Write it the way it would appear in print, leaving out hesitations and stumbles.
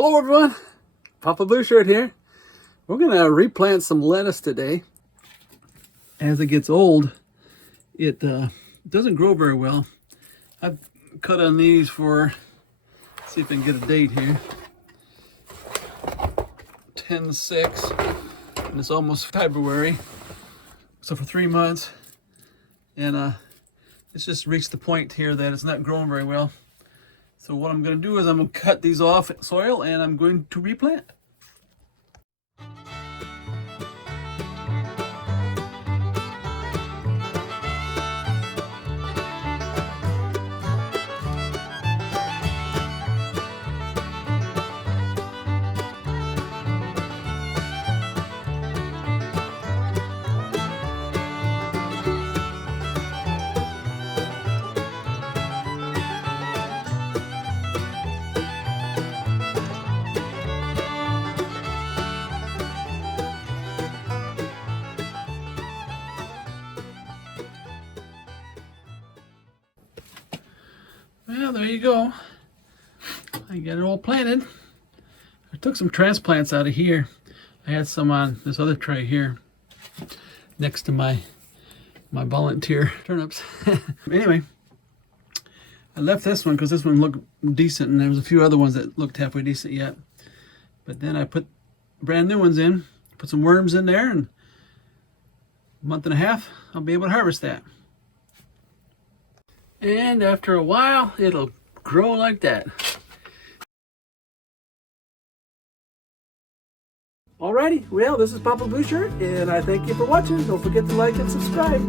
Hello everyone, Papa Blue Shirt here. We're going to replant some lettuce today. As it gets old, it doesn't grow very well. I've cut on these for, let's see if I can get a date here, 10/6, and it's almost February, so for 3 months, and it's just reached the point here that it's not growing very well. So what I'm going to do is I'm going to cut these off soil and I'm going to replant. Well, there you go. I got it all planted. I took some transplants out of here. I had some on this other tray here next to my volunteer turnips. Anyway, I left this one because this one looked decent, and there was a few other ones that looked halfway decent yet. But then I put brand new ones in, put some worms in there, and a month and a half, I'll be able to harvest that. And after a while, it'll grow like that. Alrighty, well, this is Papa Blue Shirt, and I thank you for watching. Don't forget to like and subscribe.